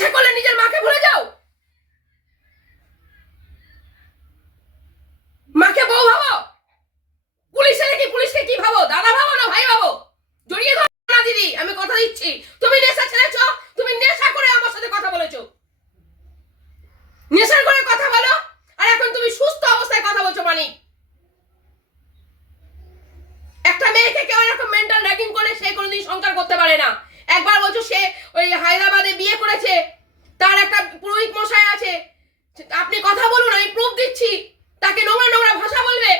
নেশা করলে নিজের মাকে ভুলে যাও মাকে বউ ভাবো পুলিশের কি পুলিশকে কি ভাবো দাদা ভাবো না ভাই ভাবো জড়িয়ে ধরো না দিদি আমি কথা দিচ্ছি তুমি নেশা ছেড়েছো তুমি নেশা করে আমার সাথে কথা বলেছ নেশার করে কথা বলো আর এখন তুমি সুস্থ অবস্থায় কথা বলছো মানিক একটা মেয়েকে কেউ এরকম মেন্টাল র্যাগিং করে সে কোনোদিন সংসার করতে পারে না একবার বলছো সে ওই হায়দ্রাবাদে বিয়ে করেছে তার একটা পুরোহিত মশাই আছে আপনি কথা বলুন আমি প্রুফ দিচ্ছি তাকে নোংরা নোংরা ভাষা বলবে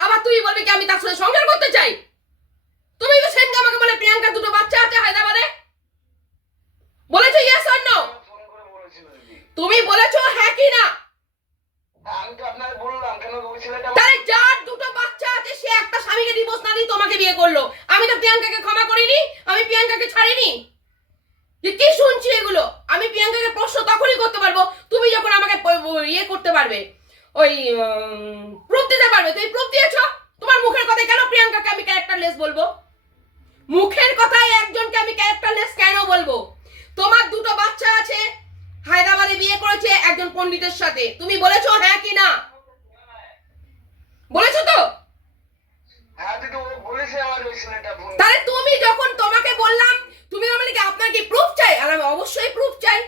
আবার তুই বলবি কি আমি তার সাথে সংসার করতে চাই তুমি তো সেদিনকে আমাকে বলে প্রিয়াঙ্কা দুটো বাচ্চা আছে হায়দ্রাবাদে বলেছ ইয়েস অর নো ফোন করে বলেছিল দিদি তুমি বলেছ হ্যাঁ কি না আমি তো আপনাকে বললাম কেন ওই ছেলেটা তাহলে যার দুটো বাচ্চা আছে সে একটা স্বামীকে ডিভোর্স তোমাকে বিয়ে করল। আমি তো প্রিয়াঙ্কাকে ক্ষমা করিনি, আমি প্রিয়াঙ্কাকে ছাড়িনি। যে কি শুনছি এগুলো? আমি প্রিয়াঙ্কাকে প্রশ্ন তখনই করতে পারব, তুমি যখন আমাকে ইয়ে করতে পারবে, ওই প্রুফ দিতে পারবে। তুমি প্রুফ দিয়েছ? তোমার মুখের কথায় কেন প্রিয়াঙ্কাকে আমি ক্যারেক্টারলেস বলব? মুখের কথায় একজনকে আমি ক্যারেক্টারলেস কেন বলব? তোমার দুটো বাচ্চা আছে, হায়দ্রাবাদে বিয়ে করেছে একজন পণ্ডিতের সাথে। তুমি বলেছ হ্যাঁ কি না বলেছ তো হ্যাঁ দিদি ও বলেছে আমার ওই ছেলেটা ফোন তাহলে তুমি যখন তোমাকে বললাম তুমি তো বলে কি প্রুফ চাই, আর আমি অবশ্যই প্রুফ চাই।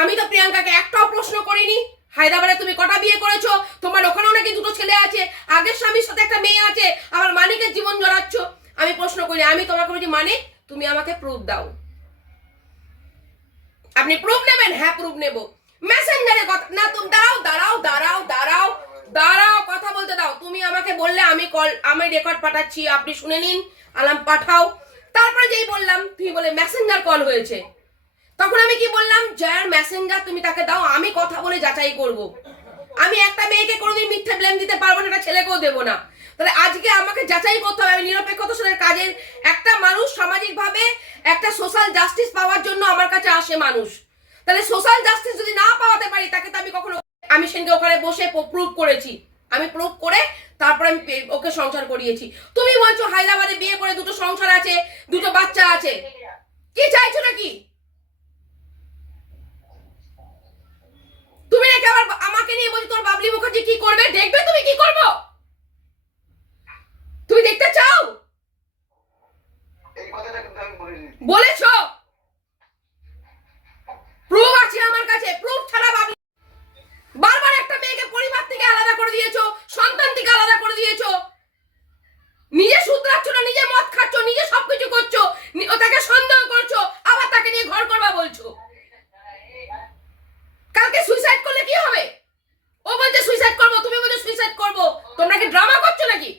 আমি তো প্রিয়াঙ্কাকে একটাও প্রশ্ন করিনি। হায়দ্রাবাদে তুমি কটা বিয়ে করেছ? তোমার ওখানেও নাকি দুটো ছেলে আছে। আগের স্বামীর সাথে একটা মেয়ে আছে। আমার মানিকের জীবন জড়াচ্ছ। আমি প্রশ্ন করি আমি তোমাকে বলছি, মানিক, তুমি আমাকে প্রুফ দাও। আপনি প্রুফ নেবেন? হ্যাঁ প্রুফ নেব। মেসেঞ্জারে কথা না, তুমি দাঁড়াও দাঁড়াও দাঁড়াও দাঁড়াও দাঁড়াও, কথা বলতে দাও। তুমি আমাকে বললে আমি কল আমি রেকর্ড পাঠাচ্ছি। আপনি শুনে নিন আলাম পাঠাও। তারপরে যেই বললাম, তুমি বলে মেসেঞ্জার কল হয়েছে। তখন আমি কি বললাম যার মেসেঞ্জার তুমি তাকে দাও, আমি কথা বলে যাচাই করব। আমি একটা মেয়েকে কোনোদিন মিথ্যে ব্লেম দিতে পারব না একটা ছেলেকেও দেবো না। তাহলে আজকে আমাকে যাচাই করতে হবে, আমি নিরপেক্ষতার সাথে কাজের একটা মানুষ, সামাজিকভাবে একটা সোশ্যাল জাস্টিস পাওয়ার জন্য আমার কাছে আসে মানুষ। তাহলে সোশ্যাল জাস্টিস যদি না পাওয়াতে পারি, তাকে তো আমি কখনো আমি সেদিনকে ওখানে বসে প্রুভ করেছি। আমি প্রুভ করে তারপর আমি ওকে সংসার করিয়েছি। তুমি বলছো হায়দ্রাবাদে বিয়ে করে দুটো সংসার আছে, দুটো বাচ্চা আছে। কি চাইছো নাকি? তুমি নাকি আবার আমাকে নিয়ে বলছো তোর বাবলি মুখার্জি কি করবে? দেখবে তুমি কি করব তুমি দেখতে চাও এই কথাটা কিন্তু আমি বলিনি বলেছ প্রুফ আছে আমার কাছে প্রুফ ছাড়া ভাবি বারবার একটা মেয়েকে পরিবার থেকে আলাদা করে দিয়েছ সন্তান থেকে আলাদা করে দিয়েছ নিজে শুধরাচ্ছ না নিজে মদ খাচ্ছ নিজে সবকিছু করছ নি- ও তাকে সন্দেহ করছ আবার তাকে নিয়ে ঘর করবা বলছো কালকে সুইসাইড করলে কি হবে ও বলছে সুইসাইড করব তুমি বলছো সুইসাইড করব তোমরা কি ড্রামা করছ নাকি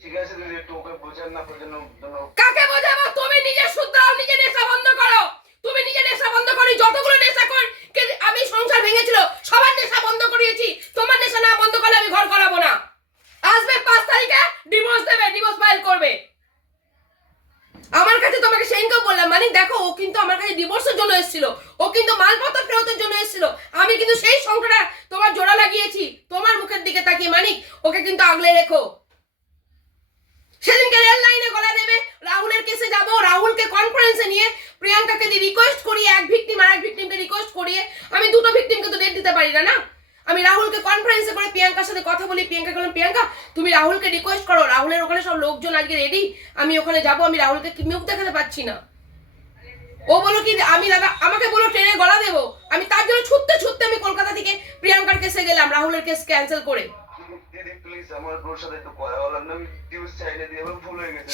ঠিক আছে দিদি একটু ওকে বোঝান না বোঝানো জন্য কাকে বোঝাবো তুমি নিজে শুধরাও নিজে নেশা বন্ধ করো তুমি নিজে নেশা বন্ধ করি যতগুলো নেশা কর কে- আমি সংসার ভেঙেছিল সবার নেশা বন্ধ করিয়েছি তোমার নেশা না বন্ধ করলে আমি ঘর করাবো না আসবে পাঁচ তারিখে ডিভোর্স দেবে ডিভোর্স ফাইল করবে আমার কাছে তোমাকে সেদিনকেও বললাম মানে দেখো ও কিন্তু আমার কাছে ডিভোর্সের জন্য এসেছিল। ও কিন্তু মালপত্র ফেরতের জন্য এসেছিল। আমি কিন্তু সেই সংখ্যাটা তোমার জোড়া লাগিয়েছি। তোমার মুখের দিকে তাকিয়ে, মানিক, ওকে কিন্তু আগলে রেখো। সেদিনকে রেল লাইনে গলা দেবে, রাহুলের কেসে যাব। রাহুলকে কনফারেন্সে নিয়ে প্রিয়াঙ্কাকে দিয়ে রিকোয়েস্ট করিয়ে, এক ভিকটিম আর এক ভিকটিমকে রিকোয়েস্ট করিয়ে, আমি দুটো ভিকটিমকে তো ডেট দিতে পারি না না? আমি রাহুলকে কনফারেন্সে করে প্রিয়াঙ্কার সাথে কথা বলি, প্রিয়াঙ্কা বললাম, প্রিয়াঙ্কা, তুমি রাহুলকে রিকোয়েস্ট করো। রাহুলের ওখানে সব লোকজন আজকে রেডি আমি ওখানে যাব, আমি রাহুলকে মুখ দেখাতে পাচ্ছি না? ও বলো কি, আমি দাদা, আমাকে বলো ট্রেনে গলা দেবো? আমি তার জন্য ছুটতে ছুটতে আমি কলকাতা থেকে প্রিয়াঙ্কার কেসে গেলাম, রাহুলের কেস ক্যান্সেল করে।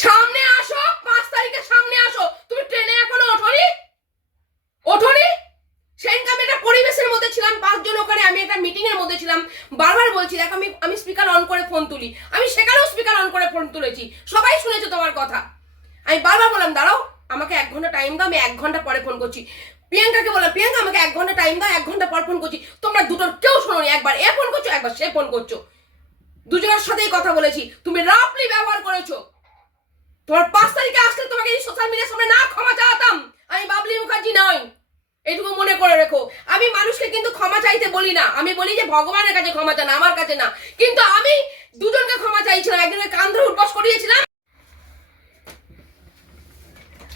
সামনে আসো, পাঁচ তারিখে সামনে আসো। তুমি ট্রেনে এখনও ওঠোনি? ওঠোনি? সেদিনকে আমি একটা পরিবেশের মধ্যে ছিলাম, পাঁচজন ওখানে, আমি একটা মিটিং এর মধ্যে ছিলাম। বারবার বলছি, দেখো আমি আমি স্পিকার অন করে ফোন তুলি। আমি সেখানেও স্পিকার অন করে ফোন তুলেছি। সবাই শুনেছে তোমার কথা। আমি বারবার বললাম, দাঁড়াও আমাকে এক ঘণ্টা টাইম দাও, আমি এক ঘণ্টা পরে ফোন করছি। প্রিয়াঙ্কাকে বললাম, প্রিয়াঙ্কা, আমাকে এক ঘণ্টা টাইম দাও, এক ঘণ্টা পর ফোন করছি। তোমরা দুটোর কেউ শোনোনি, একবার এ ফোন করছ, একবার সে ফোন করছ। দুজনের সাথেই কথা বলেছি। তুমি রাফলি ব্যবহার করেছ। তোমার পাঁচ তারিখে আসলে তোমাকে এই সোশ্যাল মিডিয়ার সামনে না ক্ষমা চাওয়াতাম। আমি বাবলি মুখার্জি নই। এইটুকু মনে করে রেখো। আমি মানুষকে কিন্তু ক্ষমা চাইতে বলি না। আমি বলি যে ভগবানের কাছে ক্ষমা চান, আমার কাছে না। কিন্তু আমি দুজনকে ক্ষমা চাইছিলাম। একজনকে কান ধরে করিয়েছিলাম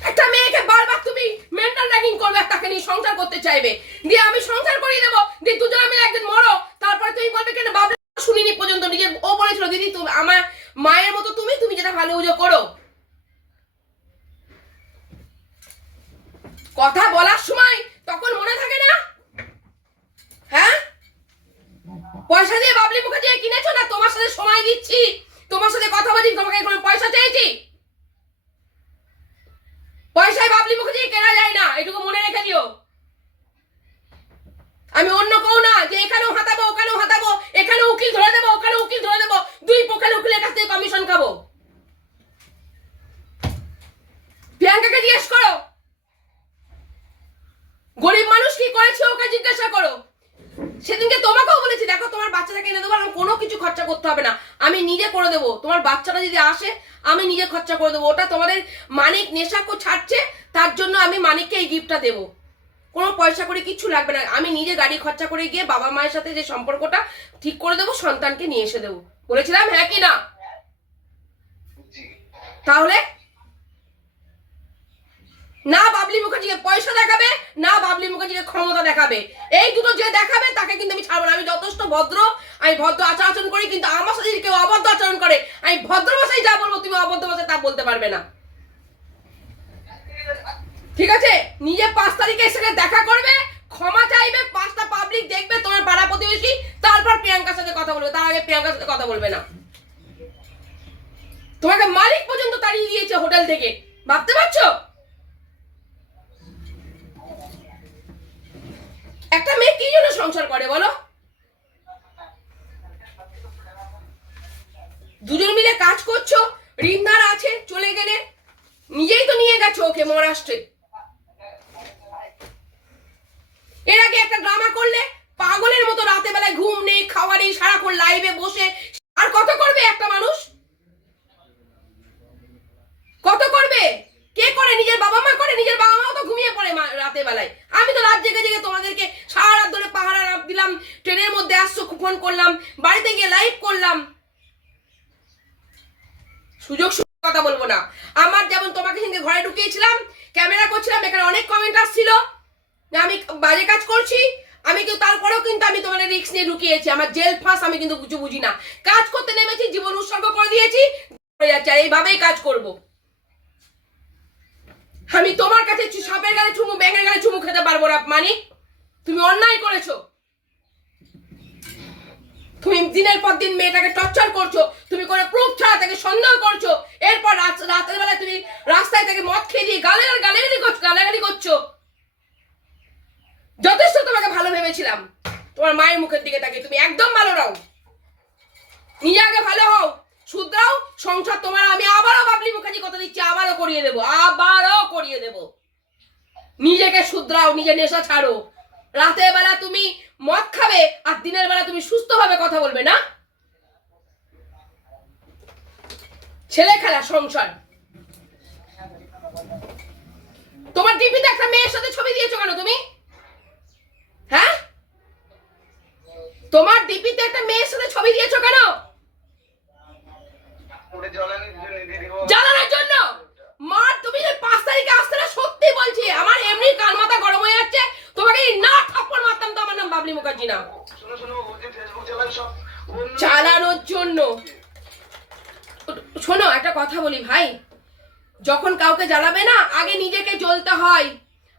একটা মেয়েকে বারবার তুমি মেন্টাল র্যাগিং করবে, তাকে নিয়ে সংসার করতে চাইবে। দিয়ে আমি সংসার করিয়ে দেবো, দিয়ে দুজন আমি একদিন মরো। তারপরে তুমি বলবে কেন বাবা শুনিনি পর্যন্ত, নিজের ও বলেছিল, দিদি, তুমি, আমার মায়ের মতো তুমি তুমি যেটা ভালো বুঝো, করো। কথা বলার সময় তখন মনে থাকে না হ্যাঁ পয়সা দিয়ে বাবলি মুখার্জি কিনেছো না তোমার সাথে সময় দিচ্ছি তোমার সাথে কথা বলছি তোমাকে কোনো পয়সা চেয়েছি পয়সায় বাবলি মুখার্জি কেনা যায় না এটুকু মনে রেখে দিও আমি অন্য কেউ না যে এখানেও হাতাবো ওখানেও হাতাবো এখানে উকিল ধরে দেবো ওখানে উকিল ধরে দেবো দুই পক্ষের উকিলের কাছ থেকে কমিশন খাব প্রিয়াঙ্কাকে জিজ্ঞেস করো গরিব মানুষ কি করেছে ওকে জিজ্ঞাসা করো সেদিনকে তোমাকেও বলেছি দেখো তোমার বাচ্চাটাকে এনে দেবো আর কোনো কিছু খরচা করতে হবে না আমি নিজে করে দেবো। তোমার বাচ্চাটা যদি আসে আমি নিজে খরচা করে দেবো। ওটা তোমাদের মানিক নেশাকো ছাড়ছে তার জন্য আমি মানিককে এই গিফটটা দেবো। কোনো পয়সা করে কিছু লাগবে না। আমি নিজে গাড়ি খরচা করে গিয়ে বাবা মায়ের সাথে যে সম্পর্কটা ঠিক করে দেবো সন্তানকে নিয়ে এসে দেবো। বলেছিলাম হ্যাঁ কি না? তাহলে না বাবলি মুখার্জিকে পয়সা দেখাবে, না বাবলি মুখার্জিকে ক্ষমতা দেখাবে। এই দুটো যে দেখাবে, তাকে কিন্তু আমি ছাড়বো না। আমি যথেষ্ট ভদ্র, আমি ভদ্র আচার আচরণ করি, কিন্তু আমার সাথে যদি কেউ অভদ্র আচরণ করে, আমি ভদ্র ভাষায় যা বলব, তুমি অভদ্র ভাষায় তা বলতে পারবে না। ঠিক আছে? নিজে পাঁচ তারিখে এসে দেখা করবে, ক্ষমা চাইবে, পাঁচটা পাবলিক দেখবে, তোমার পাড়া প্রতিবেশী, তারপর প্রিয়াঙ্কার সাথে কথা বলবে। তার আগে প্রিয়াঙ্কার সাথে কথা বলবে না। তোমাকে মালিক পর্যন্ত তাড়িয়ে দিয়েছে হোটেল থেকে। ভাবতে পারছ? একটা মেয়ে কি জন্য সংসার করে বলো? দুজন মিলে কাজ করছ, রিন্দার আছে, চলে গেলে নিজেই তো নিয়ে গেছো ওকে মহারাষ্ট্রে। এর আগে একটা ড্রামা করলে পাগলের মতো রাতে বেলায় ঘুম নেই, খাওয়া নেই, সারাক্ষণ লাইভে বসে। আর কত করবে একটা মানুষ? কত করবে? কে করে? নিজের বাবা মা করে? নিজের বাবা মাও তো ঘুমিয়ে পড়ে রাতের বেলায় আমি তো রাত জেগে জেগে তোমাদেরকে সারা রাত ধরে পাহারা রাত দিলাম ট্রেনের মধ্যে আসছো, ফোন করলাম, বাড়িতে গিয়ে লাইভ করলাম। সুযোগ কথা বলব না। আমার যেমন তোমাকে সেদিন ঘরে ঢুকিয়েছিলাম, ক্যামেরা করছিলাম, এখানে অনেক কমেন্ট আসছিল। আমি বাজে কাজ করছি, আমি কিন্তু তারপরেও কিন্তু আমি তোমাদের রিস্ক নিয়ে ঢুকিয়েছি। আমার জেল ফাঁস আমি কিন্তু কিছু বুঝি না। কাজ করতে নেমেছি, জীবন উৎসর্গ করে দিয়েছি যাচ্ছে, আর এইভাবেই কাজ করব। আমি তোমার কাছে সাপের গালে চুমু, ব্যাঙের গালে চুমু খেতে পারব না মানিক তুমি অন্যায় করেছ। তুমি দিনের পর দিন মেয়েটাকে টর্চার করছ, তুমি কোনো প্রুফ ছাড়া তাকে সন্দেহ করছ, এরপর রাত- রাতের বেলায় তুমি রাস্তায় তাকে মদ খেয়ে দিয়ে গালে গালে গালাগালি করছ গালাগালি করছ। যথেষ্ট তোমাকে ভালো ভেবেছিলাম। তোমার মায়ের মুখের দিকে তাকিয়ে তুমি একদম ভালো নাও। নিজে আগে ভালো হও, শুধরাও, সংসার তোমার, আমি আবারও বাবলি মুখার্জি কথা দিচ্ছি, আবারও করিয়ে দেবো, আবারও করিয়ে দেবো। নিজেকে শুধরাও নিজে নেশা ছাড়ো। রাতের বেলা তুমি মদ খাবে আর দিনের বেলা তুমি সুস্থভাবে কথা বলবে না? ছেলে খেলা সংসার। তোমার টিভিতে একটা মেয়ের সাথে ছবি দিয়েছ কেন তুমি? হ্যাঁ? তোমার ডিপিতে একটা মেয়ের সাথে ছবি দিয়েছ কেন? জ্বালানির জন্য মা তুমি যে পাঁচ তারিখে আসতে না সত্যি বলছি। আমার এমনি কান মাথা গরম হয়ে চালানোর জন্য। শোনো, একটা কথা বলি ভাই। যখন কাউকে জ্বালাবে না, আগে নিজেকে জ্বলতে হয়।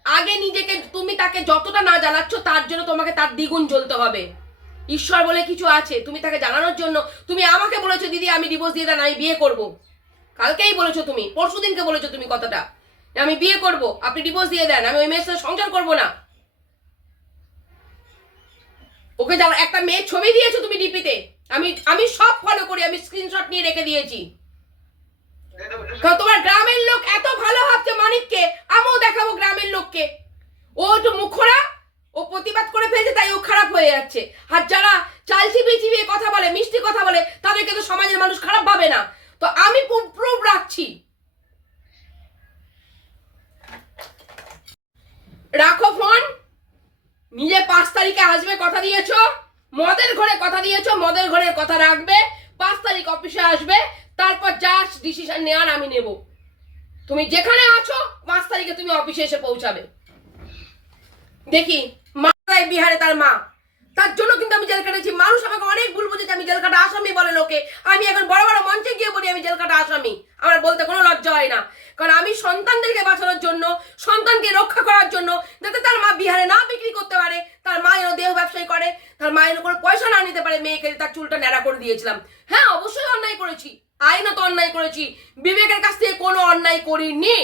আগে নিজেকে, তুমি তাকে যতটা না জ্বালাচ্ছ, তার জন্য তোমাকে তার দ্বিগুণ জ্বলতে হবে। ঈশ্বর বলে কিছু আছে, তুমি তাকে জানানোর জন্য। তুমি আমাকে বলেছ, দিদি, আমি ডিভোর্স দিয়ে দেন, আমি বিয়ে করব। কালকেই বলেছ তুমি পরশু দিনকে বলেছ তুমি কথাটা। আমি বিয়ে করব, আপনি ডিভোর্স দিয়ে দেন, আমি ওই মেয়ের সাথে সংসার করব না। ওকে জ্বালা একটা মেয়ের ছবি দিয়েছ তুমি ডিপিতে, আমি আমি সব ফলো করি, আমি স্ক্রিনশট নিয়ে রেখে দিয়েছি। তোমার গ্রামের লোক এত ভালো ভাবছে মানিককে, আমিও দেখাবো গ্রামের লোককে। ও একটু মুখরা, ও প্রতিবাদ করে ফেলছে, তাই ও খারাপ হয়ে যাচ্ছে। আর যারা চালচি বিচিবিয়ে কথা বলে, মিষ্টি কথা বলে, তাদেরকে তো সমাজের মানুষ খারাপ ভাবে না। তো আমি প্রুফ রাখছি রাখো ফোন নিজে পাঁচ তারিখে আসবে কথা দিয়েছ? মদের ঘরে কথা দিয়েছ, মদের ঘরের কথা রাখবে, পাঁচ তারিখ অফিসে আসবে, তারপর যা ডিসিশন নেওয়ার আমি নেব। তুমি যেখানে আছো, পাঁচ তারিখে তুমি অফিসে এসে পৌঁছাবে। দেখি মাথায় বিহারে তার মা। তার জন্য কিন্তু আমি জেল কাটেছি। মানুষ আমাকে অনেক ভুল বুঝেছে। আমি জেল কাটা আসামি বলে লোকে। আমি এখন বড় বড় মঞ্চে গিয়ে বলি, আমি জেল কাটা আসামি। আমার বলতে কোনো লজ্জা হয় না। কারণ আমি সন্তানদেরকে বাঁচানোর জন্য, সন্তানকে রক্ষা করার জন্য, যাতে তার মা বিহারে না বিক্রি করতে পারে, তার মা যেন দেহ ব্যবসায়ী করে, তার মা যেন কোনো পয়সা না নিতে পারে, মেয়েকে তার চুলটা ন্যাড়া করে দিয়েছিলাম। হ্যাঁ অবশ্যই অন্যায় করেছি। আইনত অন্যায় করেছি। বিবেকের কাছ থেকে কোনো অন্যায় করিনি।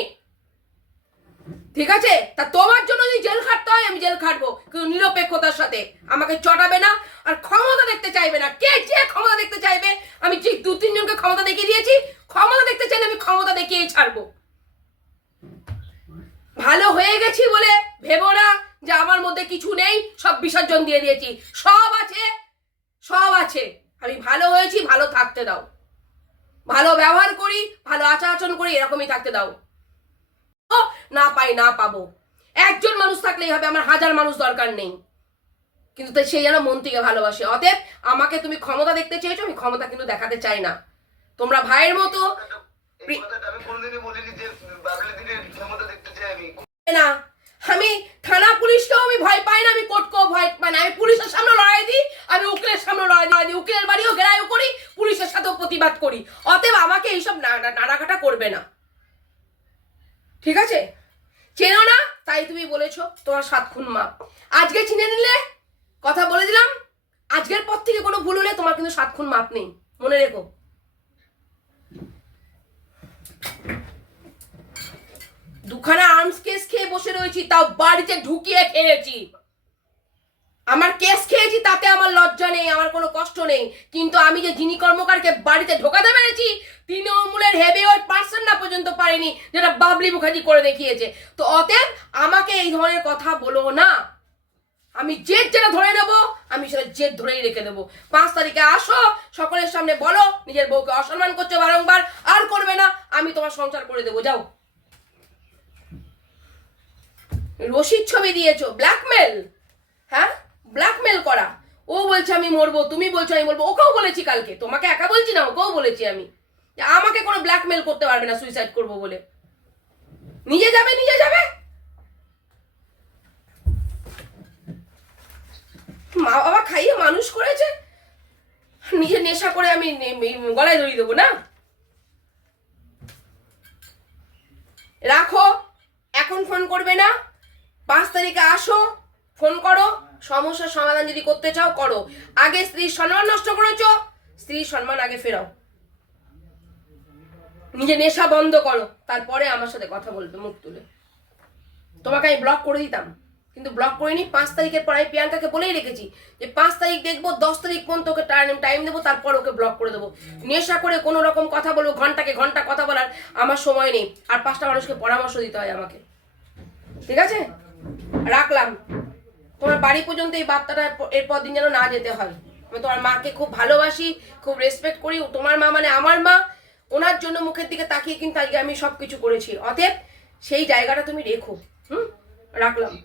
ঠিক আছে? তা তোমার জন্য যদি জেল খাটতে হয়, আমি জেল খাটবো। কিন্তু নিরপেক্ষতার সাথে। আমাকে চটাবে না, আর ক্ষমতা দেখতে চাইবে না কে যে ক্ষমতা দেখতে চাইবে আমি যে দু তিনজনকে ক্ষমতা দেখিয়ে দিয়েছি ক্ষমতা দেখতে চাইলে আমি ক্ষমতা দেখিয়েই ছাড়বো। ভালো হয়ে গেছি বলে ভেবো না যে আমার মধ্যে কিছু নেই, সব বিসর্জন দিয়ে দিয়েছি। সব আছে সব আছে। আমি ভালো হয়েছি, ভালো থাকতে দাও। ভালো ব্যবহার করি, ভালো আচার আচরণ করি, এরকমই থাকতে দাও। না পাই, না পাবো। একজন মানুষ থাকলেই হবে, আমার হাজার মানুষ দরকার নেই। কিন্তু তাই সেই যেন মন থেকে ভালোবাসে। অতএব আমাকে তুমি ক্ষমতা দেখতে চেয়েছো, আমি ক্ষমতা কিন্তু দেখাতে চাই না। তোমরা ভাইয়ের মতো না আমি থানা পুলিশকেও আমি ভয় পাই না আমি কোর্টকেও ভয় পাই না। আমি পুলিশের সামনে লড়াই দিই আমি উকিলের সামনে লড়াই দিই উকিলের বাড়িও ঘেরাও করি পুলিশের সাথেও প্রতিবাদ করি। অতএব আমাকে এইসব নাড়াঘাটা করবে না। ঠিক আছে? চেনো না? তাই তুমি বলেছ তোমার সাত খুন মাপ। আজকে চিনে নিলে কথা বলে দিলাম। আজকের পর থেকে কোনো ভুল হলে তোমার কিন্তু সাত খুন মাপ নেই। মনে রেখো। দুখানা আর্মস কেস খেয়ে বসে রয়েছি, তাও বাড়িতে ঢুকিয়ে খেয়েছি। আমার কেস খেয়েছি, তাতে আমার লজ্জা নেই, আমার কোনো কষ্ট নেই। কিন্তু আমি যে যিনি কর্মকারকে বাড়িতে ঢোকাতে পেরেছি তৃণমূলের হেভি ওয়েট পার্সন না পর্যন্ত পারেনি, যেটা বাবলি মুখার্জি করে দেখিয়েছে। তো অতএব আমাকে এই ধরনের কথা বলো না। আমি জেদ যেটা ধরে নেব, আমি সেটা জেদ ধরেই রেখে দেবো। পাঁচ তারিখে আসো, সকলের সামনে বলো, নিজের বউকে অসম্মান করছ বারংবার, আর করবে না, আমি তোমার সংসার করে দেবো, যাও। রশিদ ছবি দিয়েছ ব্ল্যাকমেল হ্যাঁ? ব্ল্যাকমেল করা। ও বলছে আমি মরবো, তুমি বলছো আমি বলব ওকেও বলেছি কালকে, তোমাকে একা বলছি না, ওকেও বলেছি আমি। আমাকে কোনো ব্ল্যাকমেল করতে পারবে না সুইসাইড করব বলে। নিজে যাবে নিজে যাবে? মা বাবা খাইয়ে মানুষ করেছে? নিজে নেশা করে আমি গলায় ধরিয়ে দেবো না? রাখো, এখন ফোন করবে না। পাঁচ তারিখে আসো, ফোন করো, সমস্যার সমাধান যদি করতে চাও, করো। আগে স্ত্রীর সম্মান নষ্ট করেছ, স্ত্রীর সম্মান আগে ফেরাও। নিজে নেশা বন্ধ করো। তারপরে আমার সাথে কথা বলবে, মুখ তুলে। তোমাকে আমি ব্লক করে দিতাম। কিন্তু ব্লক করিনি, পাঁচ তারিখের পর আমি প্রিয়াঙ্কাকে বলেই রেখেছি যে পাঁচ তারিখ দেখব, দশ তারিখ পর্যন্ত ওকে টাইম টাইম দেবো, তারপর ওকে ব্লক করে দেবো। নেশা করে কোনো রকম কথা বলব, ঘন্টাকে ঘণ্টা কথা বলার আমার সময় নেই। আর পাঁচটা মানুষকে পরামর্শ দিতে হয় আমাকে। ঠিক আছে? রাখলাম। তোমার বাড়ি পর্যন্ত এই বার্তাটা এরপর- দিন যেন না যেতে হয়। আমি তোমার মাকে খুব ভালোবাসি, খুব রেসপেক্ট করি। তোমার মা মানে আমার মা। ওনার জন্য মুখের দিকে তাকিয়ে কিন্তু আজকে আমি সব কিছু করেছি। অতএব সেই জায়গাটা তুমি রেখো। হুম? রাখলাম।